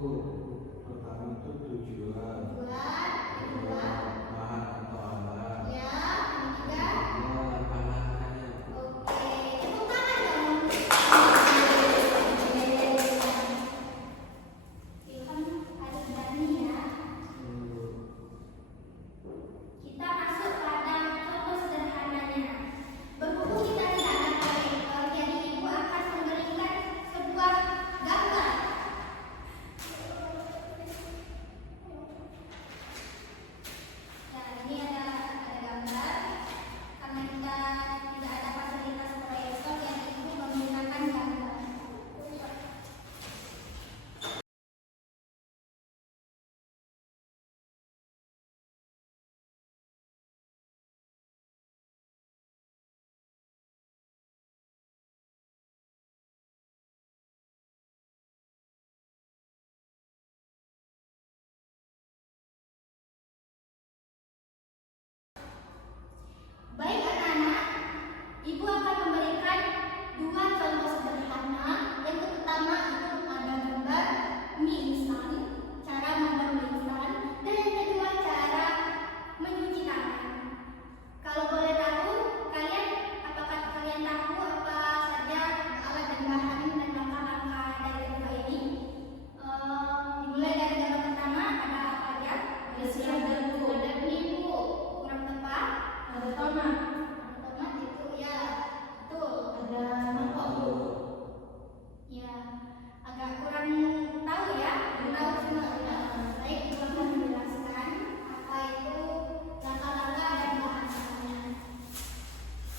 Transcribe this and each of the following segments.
pertama itu tujuan, kedua bahan atau alat, ya, ketiga bahannya. oke, tepuk tangan dong. Ilham harus berani ya. Kita masuk pada contoh sederhananya. Berhubung kita tidak ada proyektor, jadi ibu akan memberikan sebuah gambar. Nah, ini ada gambar. Karena kita tidak ada fasilitas proyektor, jadi ibu menggunakan gambar. Baik anak-anak, ibu akan memberikan dua contoh sederhana. Yang pertama itu ada gambar mie instan, cara membuat mie instan, dan yang kedua cara mencuci tangan. Kalau boleh tahu, apakah kalian tahu apa saja alat dan bahan dan langkah-langkah dari gambar ini? Dimulai dari gambar pertama, ada apa aja? Ada mie, Bu. Kurang tepat. Ada tomat itu ya, betul. Ada mangkok, Bu. Ya, agak kurang tahu ya. Tahu cuma ya. Baik, ibu akan menjelaskan apa itu langkah-langkah dan bahan-bahannya.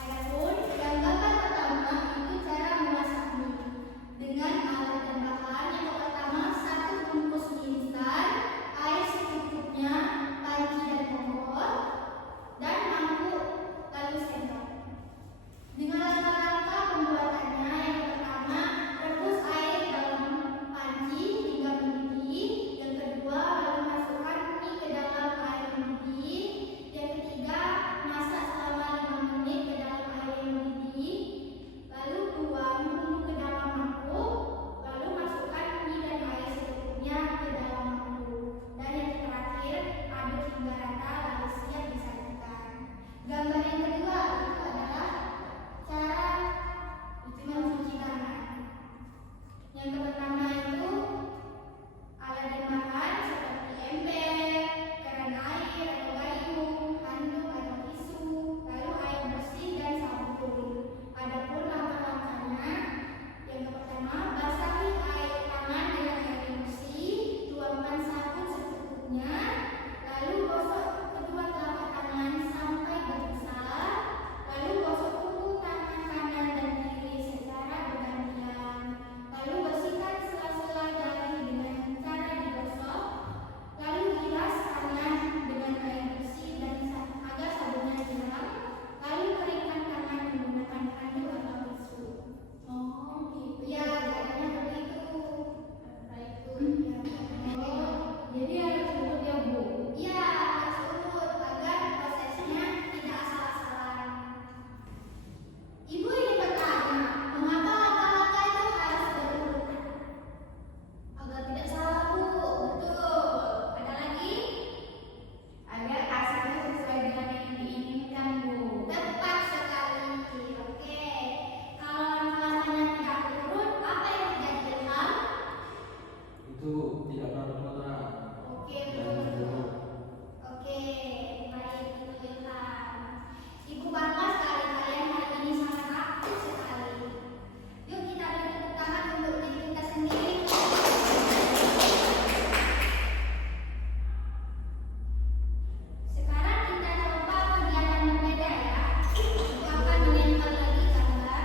Adapun yang gambar pertama itu cara memasak mie dengan alat dan bahan. Yang pertama, 1 bungkus mie instan, air secukupnya, panci dan kompor, dan mangkuk, lalu sendok. Dengan langkah-langkah pembuatannya, yang pertama, rebus air dalam panci hingga mendidih. Yang kedua, lalu masukkan mie ke dalam air mendidih. Yang ketiga, masak selama 5 menit ke dalam air yang mendidih. Lalu tuang bumbu ke dalam mangkuk. Lalu masukkan mie dan air secukupnya ke dalam mangkuk. Dan yang terakhir, aduk hingga rata lalu siap disajikan. Gambar yang kedua itu adalah cara mencuci tangan. Yang pertama itu alat dan bahan seperti ember, keran air atau gayung, handuk atau tisu, lalu air bersih dan sabun. Adapun langkah-langkahnya, yang pertama, basahi tangan dengan air yang bersih, tuangkan sabun secukupnya, lalu gosok kedua telapak tangan sampai berbesar, lalu gosok punggung tangan kanan dan kiri secara bergantian, lalu bersihkan sela-sela jari dengan cara digosok, lalu bilas tangan dengan air bersih dan agar sabunnya hilang, lalu keringkan tangan menggunakan handuk atau tisu. Oh, gitu. Ya, caranya begitu. Jadi harus urut ya, Bu? Iya, harus urut agar prosesnya tidak asal-asalan. Ibu ingin bertanya, mengapa langkah-langkah itu harus berurutan? Agar tidak salah, Bu. Betul. Ada lagi? Agar hasilnya sesuai dengan yang diinginkan, Bu. Tepat sekali. Oke. Kalau langkah-langkahnya tidak urut, apa yang terjadi, Ilham? Itu tidak benar-benar. Oke, Bu. Oke, baik itu Ilham. Ibu bangga sekali kalian hari ini sangat aktif sekali. Yuk kita beri tepuk tangan untuk diri kita sendiri. Sekarang kita coba kegiatan berbeda ya. Ibu akan menempel lagi gambar.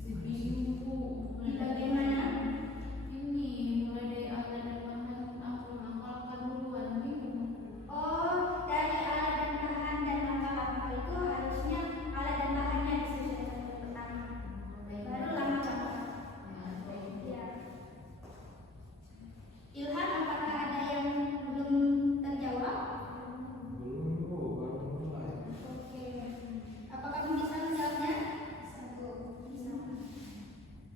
Bingung Bu. Di bagian mana? Ini mulai dari alat dan bahan aku hafalkan duluan bingung. Oh, dari alat dan bahan dan langkah-langkah itu harusnya alat dan bahannya diselesaikan pertama. Baru langkah-langkah. Ya. Ilham, apakah ada yang belum terjawab? Belum Bu, baru mulai. Oke. Apakah kamu bisa menjawabnya? Bisa.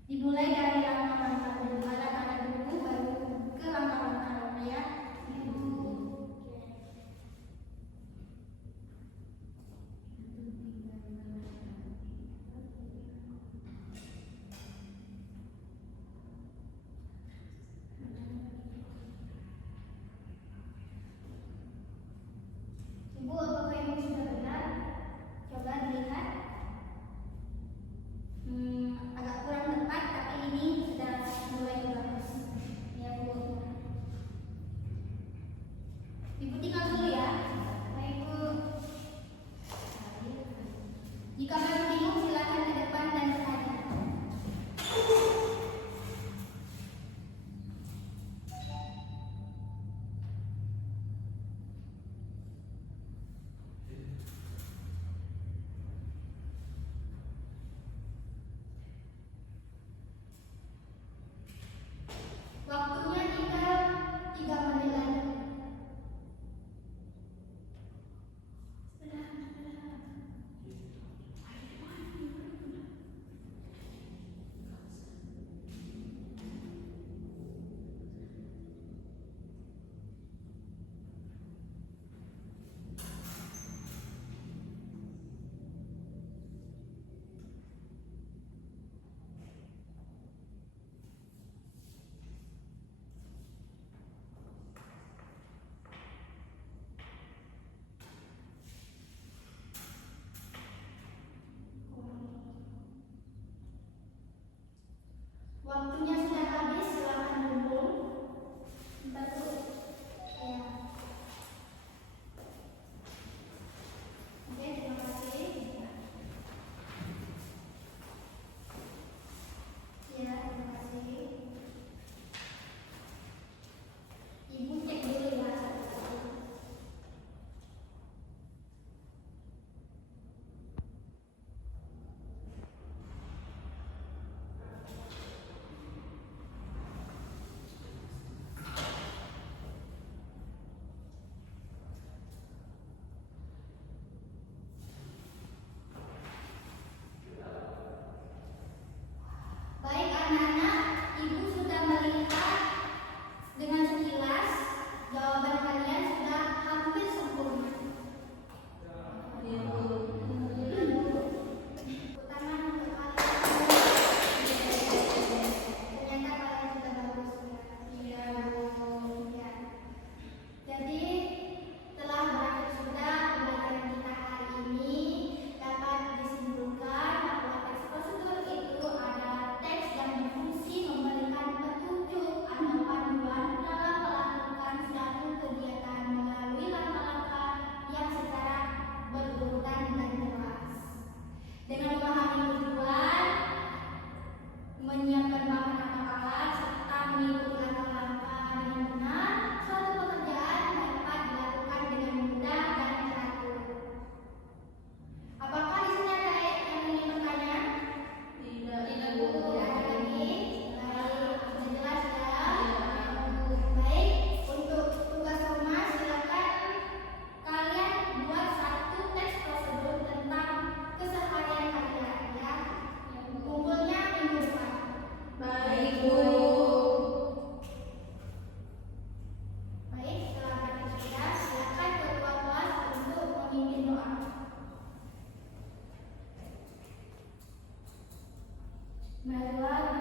Dimulai dari langkah-langkah dulu, alat-alat dulu, baru ke langkah-langkah ya. Ibu, apakah ini sudah benar? Coba dilihat. Agak kurang tepat, tapi ini sudah mulai bagus. Ya Bu. Ibu tinggal dulu ya. Baik Bu. Jika masih bingung silakan ke depan dan bertanya. Waktunya tinggal 3 menit lagi. Waktunya sudah habis, silakan kumpul. Bentar Bu. Ya. Oke, terima kasih. Ya, terima kasih. Ibu cek dulu ya satu-satu. Baik anak-anak, Ibu sudah melihat dengan sekilas jawaban kalian sudah hampir sempurna. Iya Bu. Utama untuk kalian. Ternyata kalian sudah bagus ya. Iya Bu. Ya. Jadi telah berakhir sudah pembelajaran kita hari ini. Dapat disimpulkan bahwa teks prosedur itu adalah teks yang berfungsi memberikan petunjuk atau panduan dalam melakukan suatu kegiatan melalui langkah-langkah yang secara berurutan dan jelas. Dengan memahami tujuan, menyiapkan bahan atau alat, serta mengikuti langkah-langkah dengan benar, suatu pekerjaan dapat dilakukan dengan mudah dan teratur. Apakah di sini ada yang ingin bertanya? Tidak Bu, Bu. ada lagi? Baik, sudah jelas ya? Baik, untuk tugas rumah silakan kalian buat satu teks prosedur tentang keseharian kalian ya. Kumpulnya minggu depan. Baik Bu. Baik, setelah berakhir sudah, silakan ketua kelas untuk memimpin doa. Marilah